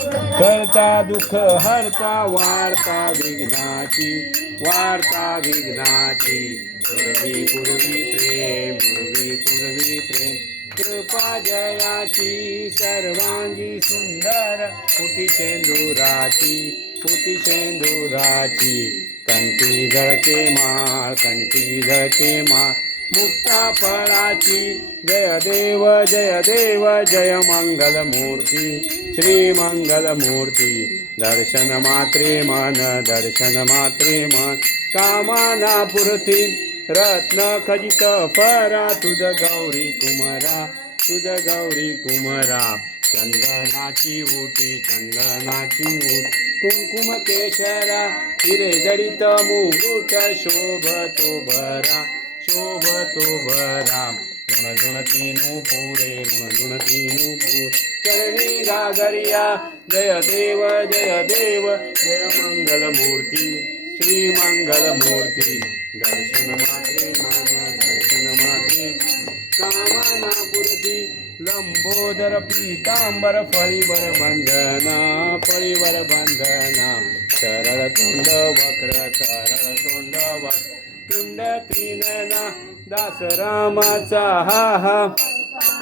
करता दुःख हरता वार्ता विघ्नाची वार्ता विघ्नाची. पूर्वी पूर्वी प्रेम पूर्वी पूर्वी प्रेम. कृपा जयाची सर्वांगी सुंदर. फुटी शेंदुराची फुटी शेंदुराची. कंठी झळके माळ कंठी झळके माळ. मुक्ता फळाची जय देव जय देव जय मंगल मूर्ती श्री मंगल मूर्ती दर्शन मात्रे मन दर्शन मात्रे मन. कामाना पुरती. रत्न खजित फरा. तुझ गौरी कुमरा तुझ गौरी कुमरा. चंदनाची उटी चंदनाची उट कुंकुम केशरा हिरे जडित मुकुट शोभतो भरा शोभतो भरा ऋण ऋणतीनु पुरे ऋण ऋणतीनु पूर चरणी गागरिया जय देव जय देव। जय मंगल मूर्ती श्री मंगल मूर्ती। दर्शन मात्रे मन दर्शन मात्रे। कामना पुरती लंबोदर पीतांबर परिवर बंधना परिवर बंधना सरळ तोंड वक्र सरळ तोंड वक्र। पिंड त्रिनना दास रामाचा हा हा.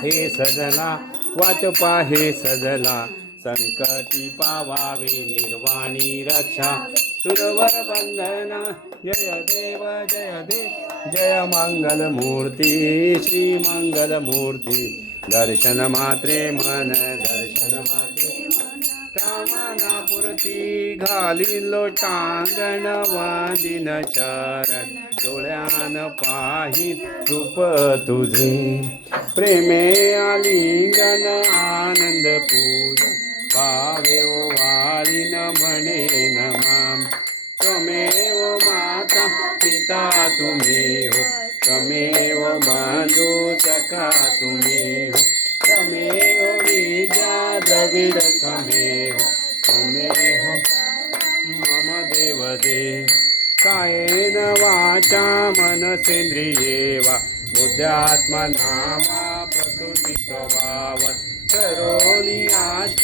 हे सजना वाट पाहे सजला संकटी पावावे निर्वाणी रक्षा. सुरवर बंधना जय देव जय देव जय मंगल मूर्ती श्री मंगल मूर्ती. दर्शन मात्रे मन दर्शन मात्रे. कामना पुरती घालीन लोटांगण वादिन चरण डोळ्यान पाही रूप तुझे. प्रेमे आलिंगन आनंद पूजन पावे ओ वाळीन म्हणे नमाम त्वमेव माता पिता तुम्ही हो. त्वमेव बांधू सखा तुम्ही हो. द्रविड त्वमेव त्वमेव मम देवदे कायेन वाचा मनसेंद्रिये वा बुद्ध्यात्मना वा प्रकृती स्वभाव करोनि आश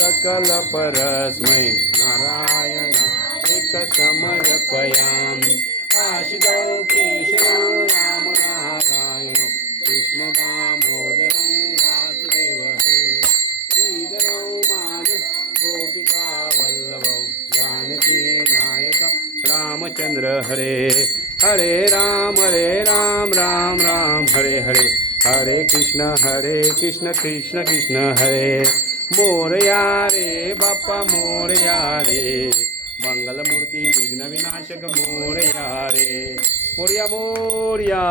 सकल परस्मै नारायण एक समर्पयाम. आशिदौ केशवं रामचंद्र हरे हरे राम हरे राम राम राम हरे हरे हरे कृष्ण हरे कृष्ण कृष्ण कृष्ण हरे। मोरया रे बाप्पा मोरया रे। मंगलमूर्ती विघ्न विनाशक मोरया रे। मोर्या मोरया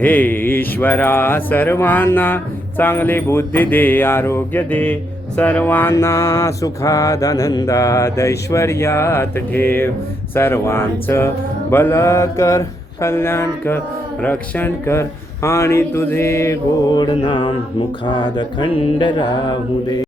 हे ईश्वरा सर्वांना चांगली बुद्धी दे आरोग्य दे सर्वांना सुखात आनंदात ऐश्वर्यात ठेव. सर्वांचं भल कर कल्याण कर रक्षण कर. आणि तुझे गोड नाम मुखाद खंड राहू दे.